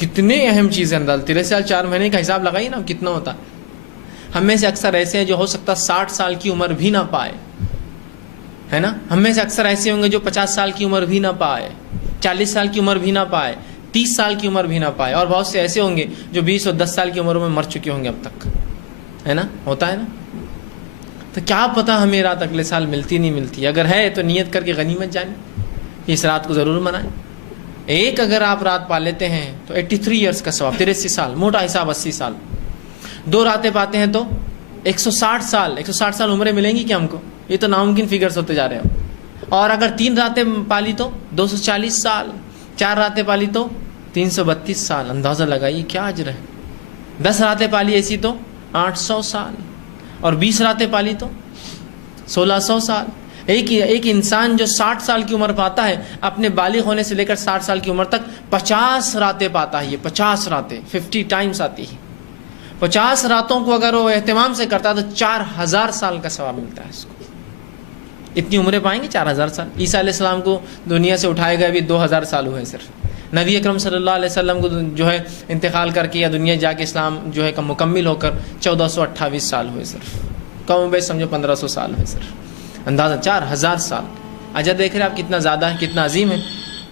کتنے اہم چیزیں انداز. 13 سال 4 مہینے کا حساب لگائیے نا کتنا ہوتا. ہم میں سے اکثر ایسے ہیں جو ہو سکتا 60 سال کی عمر بھی نہ پائے, ہے نا. ہم میں سے اکثر ایسے ہوں گے جو 50 سال کی عمر بھی نہ پائے, 40 سال کی عمر بھی نہ پائے, 30 سال کی عمر بھی نہ پائے, اور بہت سے ایسے ہوں گے جو 20 اور 10 سال کی عمر میں مر چکے ہوں گے اب تک, ہے نا. ہوتا ہے نا. تو کیا پتہ ہمیں رات اگلے سال ملتی نہیں ملتی. اگر ہے تو نیت کر کے غنیمت جائیں کہ اس رات کو ضرور منائیں. ایک اگر آپ رات پا لیتے ہیں تو 83 ایئرس کا ثواب, 83 سال, موٹا حساب 80 سال. 2 راتیں پاتے ہیں تو 160 سال. 160 سال عمریں ملیں گی کیا ہم کو؟ یہ تو ناممکن فگرز ہوتے جا رہے ہیں. اور اگر 3 راتیں پالی تو 240 سال, 4 راتیں پالی تو 332 سال. اندازہ لگائیے کیا اجر ہے. 10 راتیں پالی ایسی تو 800 سال, اور 20 راتیں پالی تو 1600 سال. ایک انسان جو 60 سال کی عمر پاتا ہے, اپنے بالغ ہونے سے لے کر 60 سال کی عمر تک 50 راتیں پاتا ہے. یہ 50 راتیں 50 ٹائمز آتی ہے. 50 راتوں کو اگر وہ اہتمام سے کرتا ہے تو 4000 سال کا ثواب ملتا ہے اس کو. اتنی عمریں پائیں گے 4000 سال. عیسیٰ علیہ السلام کو دنیا سے اٹھائے گئے ابھی 2000 سال ہوئے صرف. نبی اکرم صلی اللہ علیہ وسلم کو جو ہے انتقال کر کے یا دنیا جا کے اسلام جو ہے مکمل ہو کر 1428 سال ہوئے صرف. کم و بیش سمجھو 1500 سال ہوئے صرف. اندازہ 4000 سال. اجر دیکھ رہے آپ کتنا زیادہ ہے, کتنا عظیم ہے.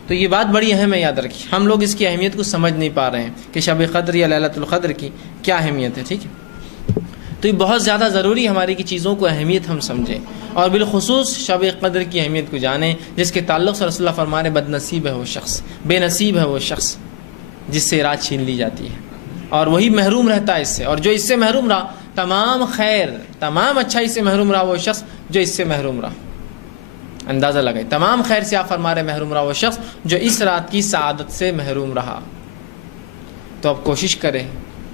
تو یہ بات بڑی اہم ہے, یاد رکھیے. ہم لوگ اس کی اہمیت کو سمجھ نہیں پا رہے ہیں کہ شب قدر یا لیلۃ القدر کی کیا اہمیت ہے. ٹھیک ہے, تو یہ بہت زیادہ ضروری ہے ہماری کی چیزوں کو اہمیت ہم سمجھیں, اور بالخصوص شب قدر کی اہمیت کو جانیں, جس کے تعلق سے رسول اللہ فرمانے بد نصیب ہے وہ شخص, بے نصیب ہے وہ شخص جس سے رات چھین لی جاتی ہے, اور وہی محروم رہتا ہے اس سے. اور جو اس سے محروم رہا, تمام خیر تمام اچھائی سے محروم رہا وہ شخص جو اس سے محروم رہا. اندازہ لگائے, تمام خیر سے آپ فرما رہے محروم رہا وہ شخص جو اس رات کی سعادت سے محروم رہا. تو اب کوشش کریں,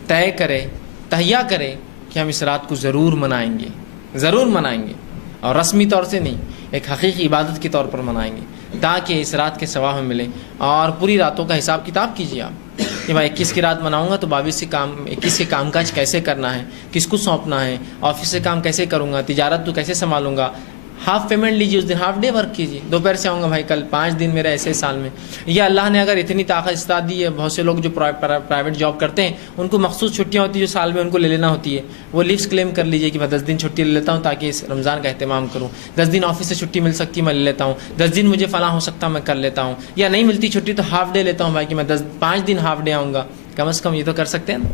طے کریں, تہیہ کریں کہ ہم اس رات کو ضرور منائیں گے, ضرور منائیں گے. اور رسمی طور سے نہیں, ایک حقیقی عبادت کے طور پر منائیں گے, تاکہ اس رات کے ثواب ہمیں ملے. اور پوری راتوں کا حساب کتاب کیجیے آپ کہ میں 21 کی رات مناؤں گا تو 21 کے کام کاج کیسے کرنا ہے, کس کو سونپنا ہے, آفس سے کام کیسے کروں گا, تجارت تو کیسے سنبھالوں گا. ہاف پیمنٹ لیجیے اس دن, ہاف ڈے ورک کیجیے. دوپہر سے آؤں گا بھائی, کل 5 دن میرا ایسے سال میں. یا اللہ نے اگر اتنی طاقت استعداد دی ہے, بہت سے لوگ جو پرائیویٹ جاب کرتے ہیں ان کو مخصوص چھٹیاں ہوتی ہیں جو سال میں ان کو لے لینا ہوتی ہے. وہ لیوز کلیم کر لیجیے کہ میں 10 دن چھٹی لے لیتا ہوں تاکہ اس رمضان کا اہتمام کروں. 10 دن آفس سے چھٹی مل سکتی ہے میں لے لیتا ہوں. 10 دن مجھے فلاں ہو سکتا میں کر لیتا ہوں. یا نہیں ملتی چھٹی تو ہاف ڈے لیتا ہوں بھائی کہ میں 5 دن ہاف ڈے آؤں گا. کم از کم یہ تو کر سکتے ہیں نا.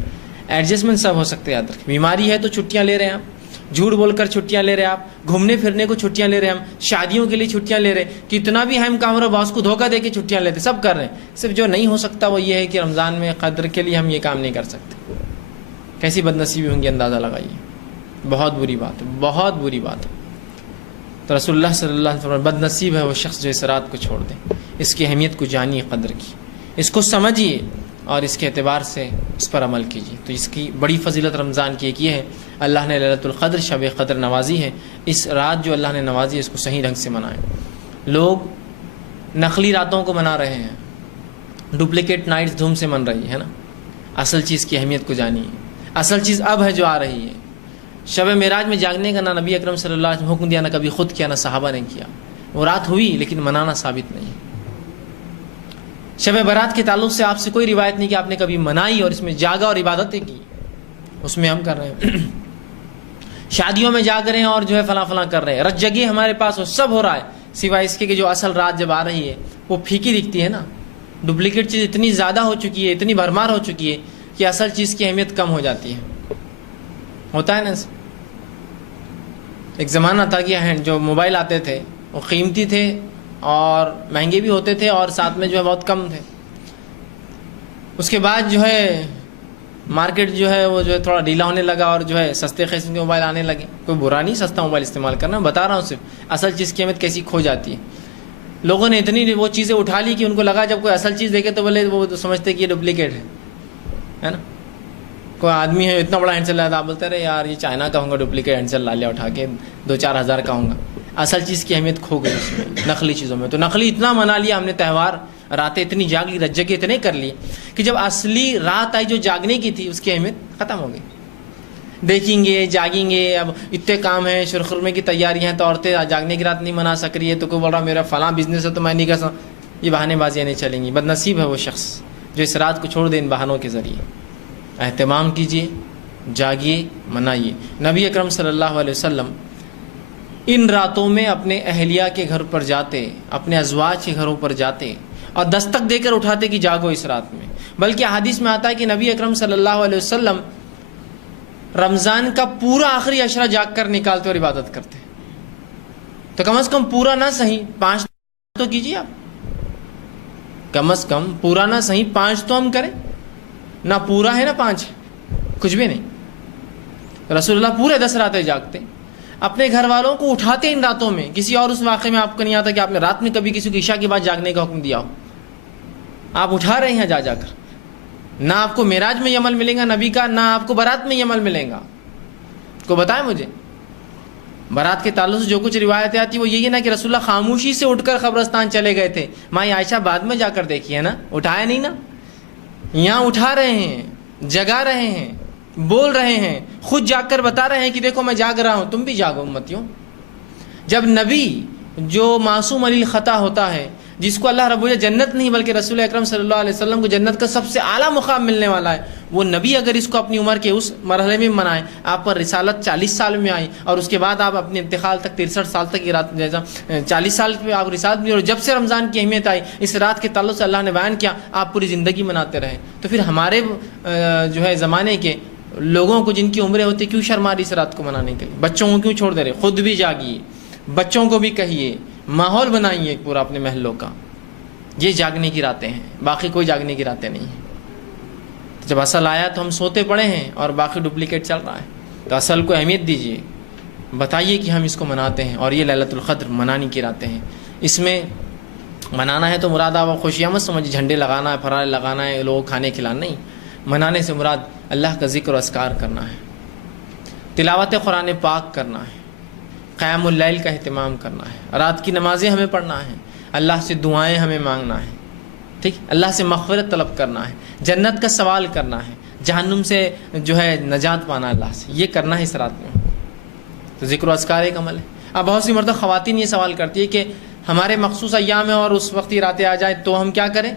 ایڈجسٹمنٹ سب ہو سکتے ہیں. یاد رکھیں, بیماری ہے تو چھٹیاں لے رہے ہیں آپ, جھوٹ بول کر چھٹیاں لے رہے ہیں آپ, گھومنے پھرنے کو چھٹیاں لے رہے ہیں ہم, شادیوں کے لیے چھٹیاں لے رہے ہیں, کتنا بھی ہم کام رہا باس کو دھوکہ دے کے چھٹیاں لیتے, سب کر رہے ہیں. صرف جو نہیں ہو سکتا وہ یہ ہے کہ رمضان میں قدر کے لیے ہم یہ کام نہیں کر سکتے. کیسی بد نصیبی ہوں گی, اندازہ لگائیے. بہت بری بات ہے, بہت بری بات ہے. تو رسول اللہ صلی اللہ علیہ وسلم بد نصیب ہے وہ شخص جو اس رات کو چھوڑ دے. اس کی اہمیت کو جانیے, قدر کی, اس کو سمجھیے, اور اس کے اعتبار سے اس پر عمل کیجیے. تو اس کی بڑی فضیلت رمضان کی ایک یہ ہے, اللہ نے لیلۃ القدر شب قدر نوازی ہے. اس رات جو اللہ نے نوازی ہے اس کو صحیح ڈھنگ سے منائیں. لوگ نقلی راتوں کو منا رہے ہیں, ڈپلیکیٹ نائٹس دھوم سے من رہی ہے نا. اصل چیز کی اہمیت کو جانیے. اصل چیز اب ہے جو آ رہی ہے. شب معراج میں جاگنے کا نہ نبی اکرم صلی اللہ علیہ وسلم حکم دیا, نہ کبھی خود کیا, نہ صحابہ نے کیا. وہ رات ہوئی لیکن منانا ثابت نہیں. شب برات کے تعلق سے آپ سے کوئی روایت نہیں کہ آپ نے کبھی منائی اور اس میں جاگا اور عبادتیں کی. اس میں ہم کر رہے ہیں, شادیوں میں جاگ رہے ہیں اور جو ہے فلاں فلاں کر رہے ہیں. رج جگی ہمارے پاس وہ سب ہو رہا ہے, سوائے اس کے کہ جو اصل رات جب آ رہی ہے وہ پھیکی دکھتی ہے نا. ڈپلیکیٹ چیز اتنی زیادہ ہو چکی ہے, اتنی بھرمار ہو چکی ہے کہ اصل چیز کی اہمیت کم ہو جاتی ہے. ہوتا ہے نا. ایک زمانہ تھا کہ جو موبائل آتے تھے وہ قیمتی تھے اور مہنگے بھی ہوتے تھے اور ساتھ میں جو ہے بہت کم تھے. اس کے بعد جو ہے مارکیٹ جو ہے وہ جو ہے تھوڑا ڈھیلا ہونے لگا اور جو ہے سستے قسم کے موبائل آنے لگے. کوئی برا نہیں سستا موبائل استعمال کرنا, بتا رہا ہوں صرف اصل چیز کی اہمیت کیسی کھو جاتی ہے. لوگوں نے اتنی وہ چیزیں اٹھا لی کہ ان کو لگا جب کوئی اصل چیز دیکھے تو بولے وہ تو سمجھتے کہ یہ ڈپلیکیٹ ہے نا. کوئی آدمی ہے اتنا بڑا ہینڈسل لایا, آپ بولتے رہے یار یہ چائنا کا ہوں گا, ڈپلیکیٹ ہینڈسل لا لیا اٹھا کے 2-4 ہزار کا ہوں گا. اصل چیز کی اہمیت کھو گئی اس میں, نقلی چیزوں میں. تو نقلی اتنا منا لیا ہم نے تہوار, راتیں اتنی جاگ لی, رجے اتنے کر لی کہ جب اصلی رات آئی جو جاگنے کی تھی اس کی اہمیت ختم ہو گئی. دیکھیں گے, جاگیں گے, اب اتنے کام ہیں, شرخرمے کی تیاریاں ہیں, تو عورتیں جاگنے کی رات نہیں منا سک رہی ہے, تو کوئی بول رہا میرا فلاں بزنس ہے تو میں نہیں کر سکتا. یہ بہانے بازیاں نہیں چلیں گی. بد نصیب ہے وہ شخص جو اس رات کو چھوڑ دیں ان بہانوں کے ذریعے. اہتمام کیجیے, جاگیے, منائیے. نبی اکرم صلی اللہ علیہ وسلم ان راتوں میں اپنے اہلیہ کے گھر پر جاتے, اپنے ازواج کے گھروں پر جاتے اور دستک دے کر اٹھاتے کہ جاگو اس رات میں. بلکہ حدیث میں آتا ہے کہ نبی اکرم صلی اللہ علیہ وسلم رمضان کا پورا آخری عشرہ جاگ کر نکالتے اور عبادت کرتے. تو کم از کم پورا نہ صحیح 5 تو کیجیے آپ, کم از کم پورا نہ صحیح 5 تو ہم کریں. نہ پورا ہے نہ 5 ہے, کچھ بھی نہیں. رسول اللہ پورے 10 راتیں جاگتے, اپنے گھر والوں کو اٹھاتے ان راتوں میں. کسی اور اس واقعے میں آپ کو نہیں آتا کہ آپ نے رات میں کبھی کسی کو عشاء کے بعد جاگنے کا حکم دیا ہو. آپ اٹھا رہے ہیں جا جا کر. نہ آپ کو معراج میں یہ عمل ملے گا نبی کا, نہ آپ کو برات میں یہ عمل ملے گا. کو بتائیں مجھے برات کے تعلق سے جو کچھ روایتیں آتی وہ یہی ہے نا کہ رسول اللہ خاموشی سے اٹھ کر قبرستان چلے گئے تھے. ماں عائشہ بعد میں جا کر دیکھی ہے نا, اٹھایا نہیں نا. یہاں اٹھا رہے ہیں, جگا رہے ہیں, بول رہے ہیں, خود جاگ کر بتا رہے ہیں کہ دیکھو میں جاگ رہا ہوں, تم بھی جاگو امتیوں. جب نبی جو معصوم علی الخطا ہوتا ہے, جس کو اللہ رب العزت جنت نہیں بلکہ رسول اکرم صلی اللہ علیہ وسلم کو جنت کا سب سے اعلیٰ مقام ملنے والا ہے, وہ نبی اگر اس کو اپنی عمر کے اس مرحلے میں منائے, آپ پر رسالت 40 سال میں آئی اور اس کے بعد آپ اپنے انتقال تک 63 سال تک یہ رات, جیسا 40 سال پہ آپ رسالت ملی اور جب سے رمضان کی اہمیت آئی اس رات کے تعلق سے اللہ نے بیان کیا, آپ پوری زندگی مناتے رہے. تو پھر ہمارے جو ہے زمانے کے لوگوں کو جن کی عمریں ہوتی کیوں شرما رہی اس رات کو منانے کے لیے؟ بچوں کو کیوں چھوڑ دے رہے؟ خود بھی جاگیے, بچوں کو بھی کہیے, ماحول بنائیے پورا اپنے محلوں کا. یہ جاگنے کی راتیں ہیں, باقی کوئی جاگنے کی راتیں نہیں ہیں. جب اصل آیا تو ہم سوتے پڑے ہیں اور باقی ڈپلیکیٹ چل رہا ہے. تو اصل کو اہمیت دیجیے, بتائیے کہ ہم اس کو مناتے ہیں اور یہ لیلۃ القدر منانے کی راتیں ہیں. اس میں منانا ہے تو مراد آپ خوشیاں مت سمجھیے, جھنڈے لگانا ہے, پھرارے لگانا ہے, لوگوں کھانے کھلانا نہیں. منانے سے مراد اللہ کا ذکر و اذکار کرنا ہے, تلاوت قرآن پاک کرنا ہے, قیام اللیل کا اہتمام کرنا ہے, رات کی نمازیں ہمیں پڑھنا ہے, اللہ سے دعائیں ہمیں مانگنا ہے, ٹھیک, اللہ سے مغفرت طلب کرنا ہے, جنت کا سوال کرنا ہے, جہنم سے جو ہے نجات پانا اللہ سے, یہ کرنا ہے اس رات میں. تو ذکر و اذکار ایک عمل ہے. اب بہت سی مرتبہ خواتین یہ سوال کرتی ہے کہ ہمارے مخصوص ایام میں اور اس وقت ہی راتیں آ جائیں تو ہم کیا کریں؟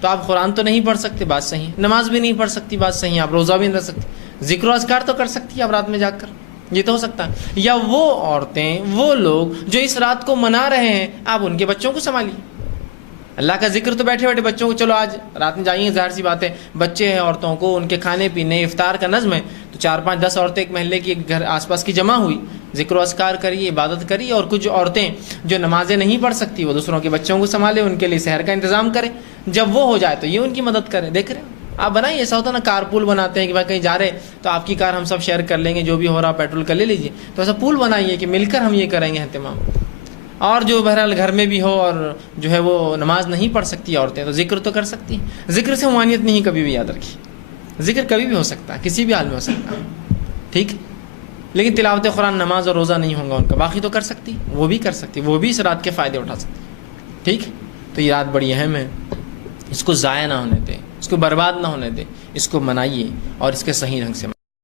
تو آپ قرآن تو نہیں پڑھ سکتے, بات صحیح, نماز بھی نہیں پڑھ سکتی, بات صحیح, آپ روزہ بھی نہیں رکھ سکتے, ذکر و اذکار تو کر سکتی ہیں آپ رات میں جاگ کر, یہ تو ہو سکتا ہے. یا وہ عورتیں, وہ لوگ جو اس رات کو منا رہے ہیں, آپ ان کے بچوں کو سنبھالیے. اللہ کا ذکر تو بیٹھے بیٹھے بچوں کو, چلو آج رات میں جائیں, ظاہر سی بات ہے بچے ہیں, عورتوں کو ان کے کھانے پینے افطار کا نظم ہے, تو 4-5-10 عورتیں ایک محلے کی گھر آس پاس کی جمع ہوئی, ذکر و اذکار کریے, عبادت کریے. اور کچھ عورتیں جو نمازیں نہیں پڑھ سکتی وہ دوسروں کے بچوں کو سنبھالے, ان کے لیے سحر کا انتظام کرے. جب وہ ہو جائے تو یہ ان کی مدد کرے. دیکھ رہے ہیں آپ بنائیے, ایسا ہوتا نا کار پول بناتے ہیں کہ بھائی کہیں جا رہے تو آپ کی کار ہم سب شیئر کر لیں گے, جو بھی ہو رہا پیٹرول کا لے لیجیے. تو ایسا پول بنائیے کہ مل کر ہم یہ کریں گے اہتمام. اور جو بہرحال گھر میں بھی ہو اور جو ہے وہ نماز نہیں پڑھ سکتی عورتیں, تو ذکر تو کر سکتی ہیں. ذکر سے ممانعت نہیں کبھی بھی, یاد رکھیے, ذکر کبھی بھی ہو سکتا ہے, کسی بھی حال میں ہو سکتا ہے, ٹھیک. لیکن تلاوت قرآن, نماز اور روزہ نہیں ہوگا ان کا. باقی تو کر سکتی, وہ بھی کر سکتی, وہ بھی اس رات کے فائدے اٹھا سکتی, ٹھیک. تو یہ رات بڑی اہم ہے, اس کو ضائع نہ ہونے دیں, اس کو برباد نہ ہونے دیں, اس کو منائیے اور اس کے صحیح ڈھنگ سے منائیے.